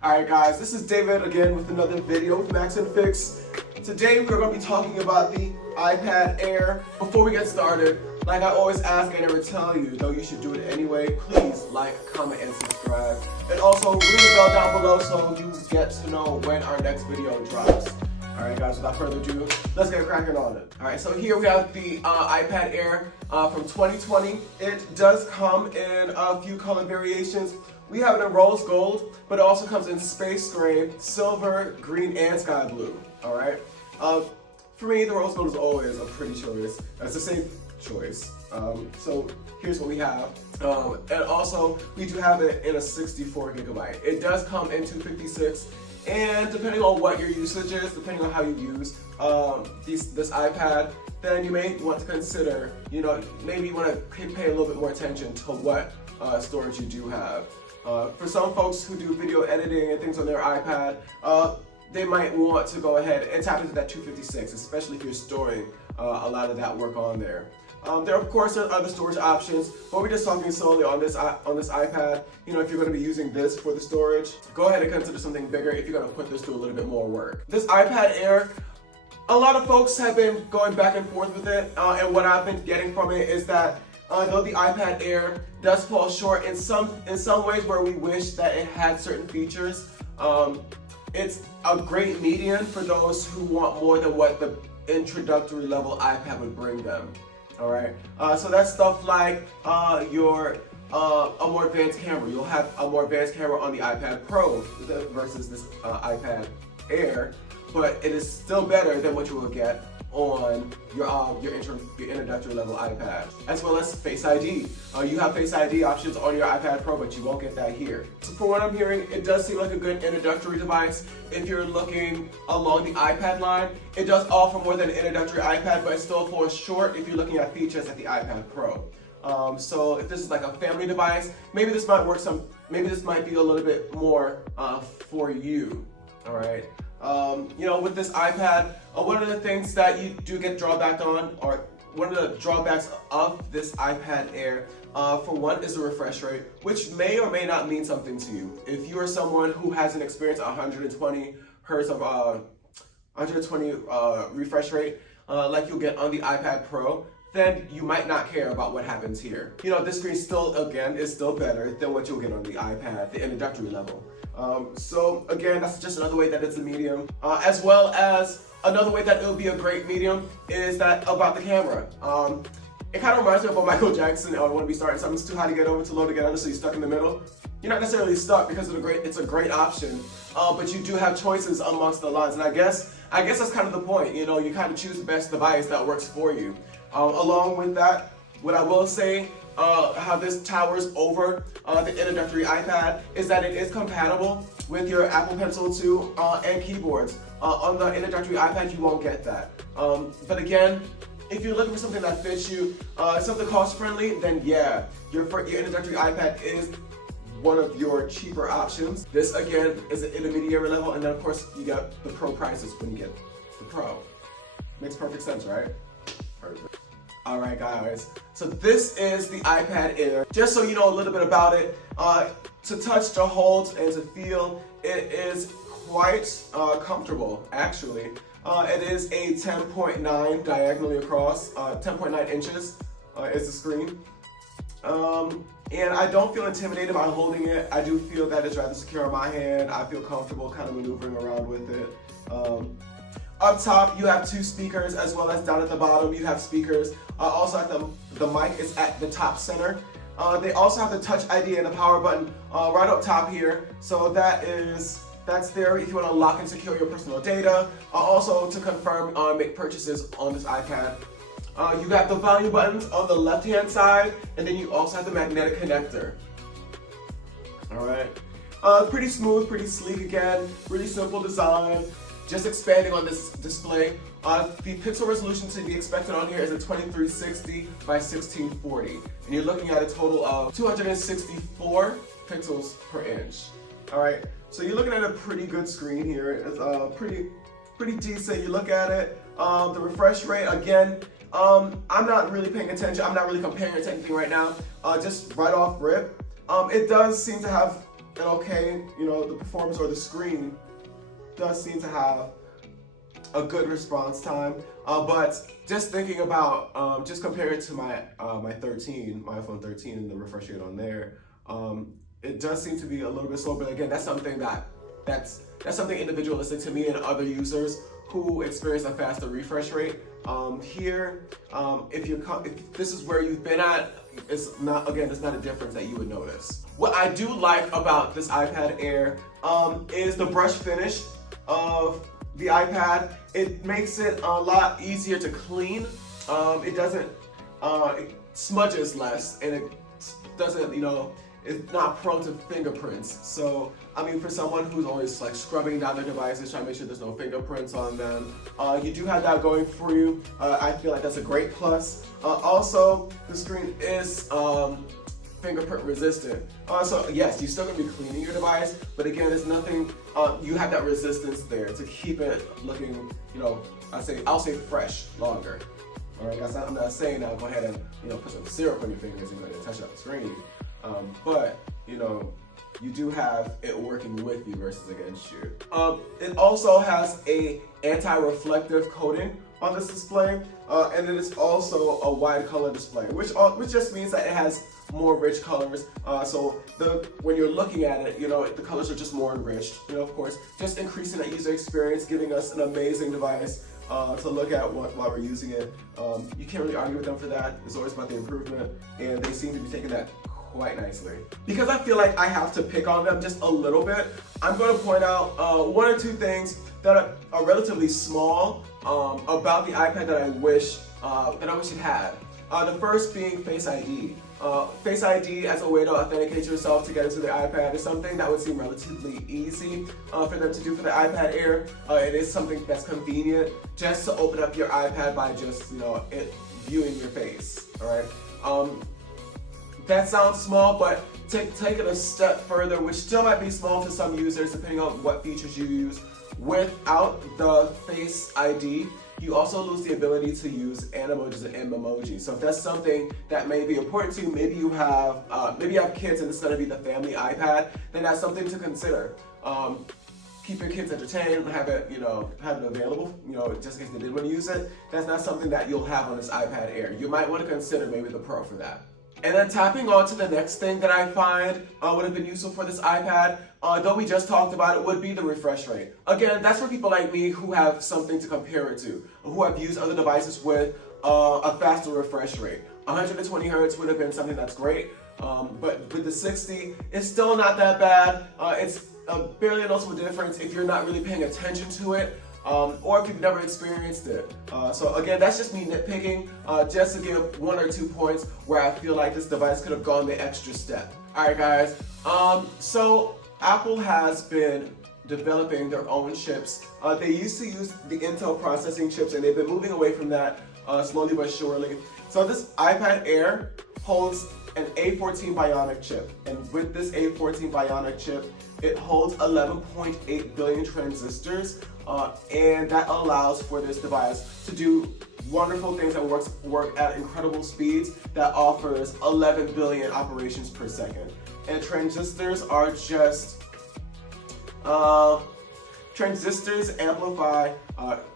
Alright guys, this is David again with another video with Max and Fix. Today we're going to be talking about the iPad Air. Before we get started, like I always ask and never tell you, though you should do it anyway, please like, comment, and subscribe. And also ring the bell down below so you get to know when our next video drops. Alright guys, without further ado, let's get cracking on it. Alright, so here we have the iPad Air from 2020. It does come in a few color variations. We have it in rose gold, but it also comes in space gray, silver, green, and sky blue. Alright? For me, the rose gold is always a pretty choice. That's a safe choice. So here's what we have. And also, we do have it in a 64 gigabyte. It does come in 256. And depending on what your usage is, depending on how you use this iPad, then you may want to consider, maybe you want to pay a little bit more attention to what storage you do have. For some folks who do video editing and things on their iPad, they might want to go ahead and tap into that 256, especially if you're storing a lot of that work on there. There of course are other storage options, but we're just talking solely on this iPad. If you're going to be using this for the storage, go ahead and consider something bigger if you're going to put this through a little bit more work. This iPad Air, a lot of folks have been going back and forth with it, and what I've been getting from it is that though the iPad Air does fall short in some ways where we wish that it had certain features, it's a great medium for those who want more than what the introductory level iPad would bring them. Alright, so that's stuff like a more advanced camera. You'll have a more advanced camera on the iPad Pro versus this iPad Air, but it is still better than what you will get on your introductory level iPad, as well as Face ID. You have Face ID options on your iPad Pro, but you won't get that here. So for what I'm hearing, it does seem like a good introductory device. If you're looking along the iPad line, it does offer more than an introductory iPad, but it still falls short if you're looking at features at the iPad Pro. So if this is like a family device, maybe this might work maybe this might be a little bit more for you. All right. With this iPad, one of the things that you do get drawback on, or one of the drawbacks of this iPad Air, for one, is the refresh rate, which may or may not mean something to you. If you are someone who hasn't experienced 120 hertz of 120 refresh rate, like you'll get on the iPad Pro, then you might not care about what happens here. This screen still, again, is still better than what you'll get on the iPad, the introductory level. So again, that's just another way that it's a medium. As well as another way that it'll be a great medium is that about the camera. It kind of reminds me of what Michael Jackson want to be starting something. It's too high to get over, too low to get under, so you're stuck in the middle. You're not necessarily stuck because it's a great option, but you do have choices amongst the lines. And I guess that's kind of the point. You kind of choose the best device that works for you. Along with that, what I will say, how this towers over the introductory iPad is that it is compatible with your Apple Pencil 2 and keyboards. On the introductory iPad, you won't get that. But again, if you're looking for something that fits you, something cost-friendly, then yeah, your introductory iPad is one of your cheaper options. This again is an intermediary level, and then of course you get the Pro prices when you get the Pro. Makes perfect sense, right? Perfect. Alright guys, so this is the iPad Air. Just so you know a little bit about it, to touch, to hold, and to feel, it is quite comfortable actually. It is a 10.9 diagonally across, 10.9 inches is the screen. And I don't feel intimidated by holding it. I do feel that it's rather secure in my hand. I feel comfortable kind of maneuvering around with it. Up top, you have two speakers, as well as down at the bottom, you have speakers. Also, at the mic is at the top center. They also have the Touch ID and the power button right up top here. So that's there if you want to lock and secure your personal data. Also, to confirm make purchases on this iPad. You got the volume buttons on the left-hand side, and then you also have the magnetic connector. All right. Pretty smooth, pretty sleek again. Really simple design. Just expanding on this display, the pixel resolution to be expected on here is a 2360 by 1640, and you're looking at a total of 264 pixels per inch. All right, so you're looking at a pretty good screen here. It's pretty decent. You look at it, the refresh rate again. I'm not really paying attention. I'm not really comparing it to anything right now. Just right off rip, it does seem to have okay, you know, the performance or the screen does seem to have a good response time, but just thinking about, just comparing it to my my iPhone 13 and the refresh rate on there, it does seem to be a little bit slow. But again, that's something that's something individualistic to me and other users who experience a faster refresh rate. Here, if this is where you've been at, it's not a difference that you would notice. What I do like about this iPad Air is the brush finish of the iPad. It makes it a lot easier to clean. It doesn't, it smudges less, and it doesn't, you know, it's not prone to fingerprints. So, I mean, for someone who's always like scrubbing down their devices, trying to make sure there's no fingerprints on them, you do have that going for you. I feel like that's a great plus. Also, the screen is fingerprint resistant. So yes, you're still gonna be cleaning your device, but again, there's nothing, you have that resistance there to keep it looking, you know, I'll say fresh longer. All right, guys, I'm not saying now go ahead and, you know, put some syrup on your fingers and touch up the screen. But, you know, you do have it working with you versus against you. It also has a anti-reflective coating on this display, and it is also a wide color display, which just means that it has more rich colors. So when you're looking at it, you know, the colors are just more enriched. You know, of course, just increasing that user experience, giving us an amazing device to look at while we're using it. You can't really argue with them for that. It's always about the improvement, and they seem to be taking that quite nicely. Because I feel like I have to pick on them just a little bit, I'm going to point out one or two things that are relatively small about the iPad that I wish it had. The first being Face ID. Face ID as a way to authenticate yourself to get into the iPad is something that would seem relatively easy for them to do for the iPad Air. It is something that's convenient just to open up your iPad by just, you know, it viewing your face. All right. That sounds small, but take it a step further, which still might be small to some users depending on what features you use. Without the Face ID, you also lose the ability to use Animojis and Memojis. So if that's something that may be important to you, maybe you have kids and it's going to be the family iPad, then that's something to consider. Keep your kids entertained, have it available, you know, just in case they did want to use it. That's not something that you'll have on this iPad Air. You might want to consider maybe the Pro for that. And then tapping on to the next thing that I find would have been useful for this iPad, though we just talked about it, would be the refresh rate. Again, that's for people like me who have something to compare it to, who have used other devices with a faster refresh rate. 120 hertz would have been something that's great, but with the 60, it's still not that bad. It's a barely noticeable difference if you're not really paying attention to it. Or if you've never experienced it. So again, that's just me nitpicking, just to give 1 or 2 points where I feel like this device could have gone the extra step. Alright guys, so Apple has been developing their own chips. They used to use the Intel processing chips, and they've been moving away from that slowly but surely. So this iPad Air holds an A14 Bionic chip, and with this A14 Bionic chip, it holds 11.8 billion transistors, and that allows for this device to do wonderful things that work at incredible speeds that offers 11 billion operations per second. And transistors are just, transistors amplify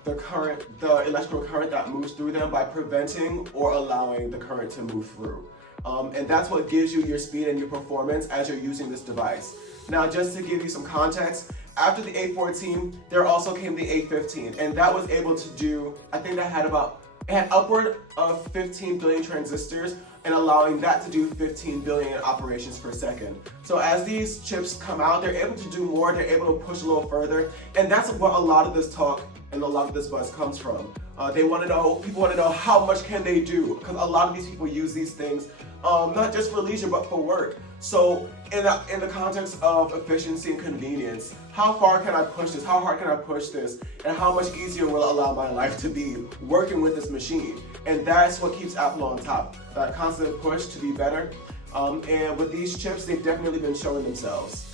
the electrical current that moves through them by preventing or allowing the current to move through. And that's what gives you your speed and your performance as you're using this device. Now, just to give you some context, after the A14, there also came the A15, and that was able to do, I think that had upward of 15 billion transistors, and allowing that to do 15 billion operations per second. So as these chips come out, they're able to do more, they're able to push a little further, and that's what a lot of this talk and a lot of this buzz comes from. People want to know how much can they do, because a lot of these people use these things not just for leisure but for work. So in the context of efficiency and convenience, how far can I push this? How hard can I push this? And how much easier will it allow my life to be working with this machine? And that's what keeps Apple on top, that constant push to be better. And with these chips, they've definitely been showing themselves.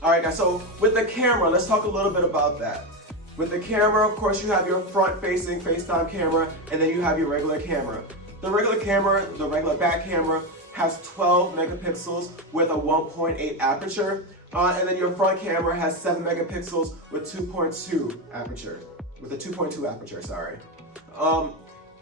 All right, guys, so with the camera, let's talk a little bit about that. With the camera, of course, you have your front-facing FaceTime camera, and then you have your regular camera. The regular back camera, has 12 megapixels with a 1.8 aperture. And then your front camera has 7 megapixels with 2.2 aperture, with a 2.2 aperture, sorry.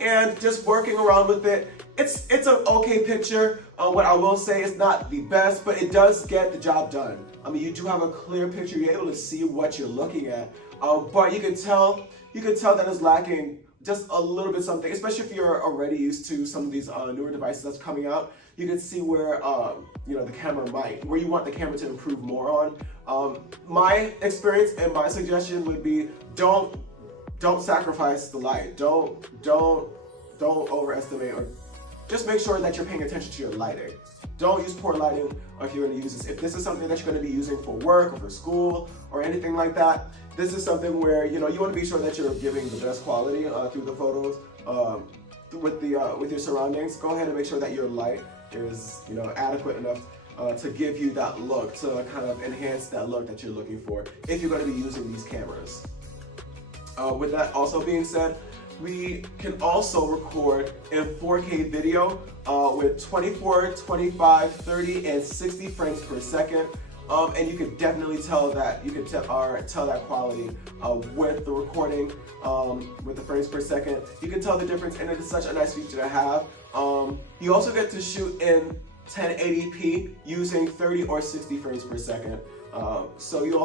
And just working around with it, it's an okay picture. What I will say is not the best, but it does get the job done. I mean, you do have a clear picture. You're able to see what you're looking at, but you can tell that it's lacking just a little bit something, especially if you're already used to some of these newer devices that's coming out. You can see where the camera where you want the camera to improve more on. My experience and my suggestion would be don't sacrifice the light. Don't overestimate, or just make sure that you're paying attention to your lighting. Don't use poor lighting if you're going to use this. If this is something that you're going to be using for work or for school or anything like that, this is something where you want to be sure that you're giving the best quality through the photos with your surroundings. Go ahead and make sure that your light is adequate enough to give you that look, to kind of enhance that look that you're looking for if you're going to be using these cameras. With that also being said, we can also record in 4K video with 24, 25, 30, and 60 frames per second. And you can definitely tell that tell that quality with the recording with the frames per second. You can tell the difference, and it is such a nice feature to have. You also get to shoot in 1080p using 30 or 60 frames per second. So you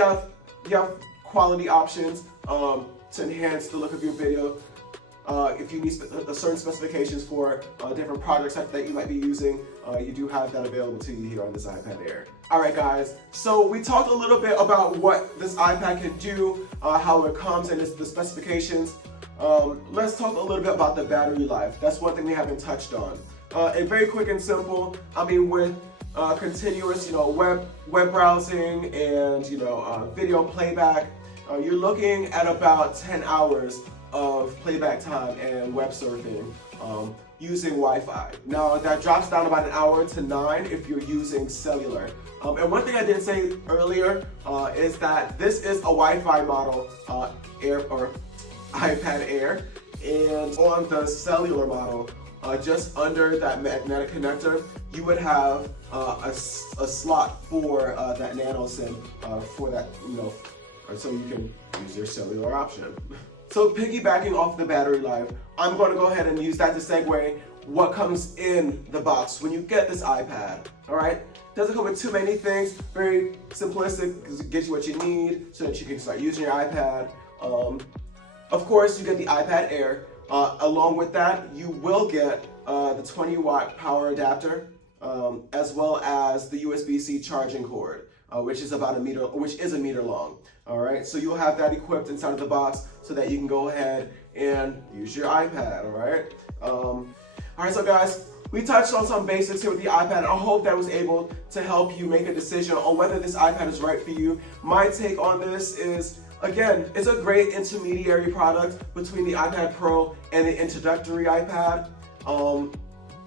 have quality options to enhance the look of your video. If you need certain specifications for different projects that you might be using, you do have that available to you here on this iPad Air. Alright guys, so we talked a little bit about what this iPad can do, how it comes and the specifications. Let's talk a little bit about the battery life. That's one thing we haven't touched on. And very quick and simple, I mean, with continuous web browsing and video playback, you're looking at about 10 hours of playback time and web surfing using Wi-Fi. Now that drops down about an hour to 9 if you're using cellular. And one thing I didn't say earlier is that this is a Wi-Fi model iPad Air, and on the cellular model, just under that magnetic connector, you would have a slot for that nano SIM for that so you can use your cellular option. So piggybacking off the battery life, I'm going to go ahead and use that to segue what comes in the box when you get this iPad. All right, doesn't come with too many things. Very simplistic, because it gives you what you need so that you can start using your iPad. Of course, you get the iPad Air. Along with that, you will get the 20-watt power adapter, as well as the USB-C charging cord, which is a meter long. All right, so you'll have that equipped inside of the box so that you can go ahead and use your iPad. All right. All right, so guys, we touched on some basics here with the iPad. I hope that was able to help you make a decision on whether this iPad is right for you. My take on this is, again, it's a great intermediary product between the iPad Pro and the introductory iPad.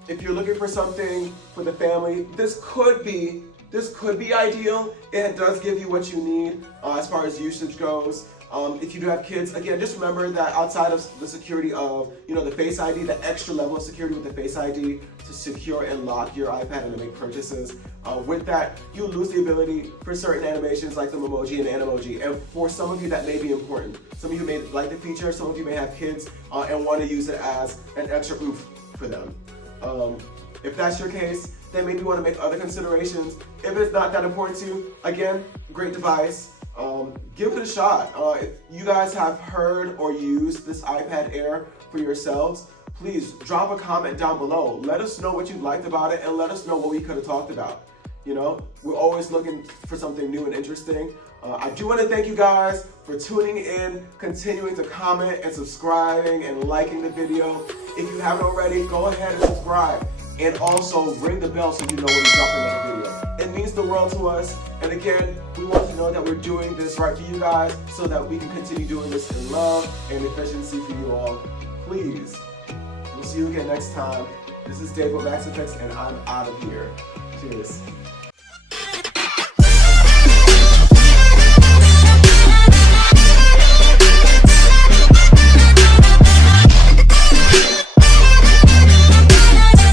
If you're looking for something for the family, this could be ideal. It does give you what you need as far as usage goes. If you do have kids, again, just remember that outside of the security of the Face ID, the extra level of security with the Face ID to secure and lock your iPad and to make purchases. With that, you lose the ability for certain animations like the Memoji and Animoji. And for some of you, that may be important. Some of you may like the feature. Some of you may have kids and want to use it as an extra oomph for them. If that's your case, then maybe you want to make other considerations. If it's not that important to you, again, great device. Give it a shot. If you guys have heard or used this iPad Air for yourselves, please drop a comment down below. Let us know what you liked about it and let us know what we could have talked about. We're always looking for something new and interesting. I do want to thank you guys for tuning in, continuing to comment and subscribing and liking the video. If you haven't already, go ahead and subscribe. And also ring the bell so you know when we drop another video. It means the world to us. And again, we want to know that we're doing this right for you guys so that we can continue doing this in love and efficiency for you all. Please. We'll see you again next time. This is Dave with Max Effects, and I'm out of here. Cheers.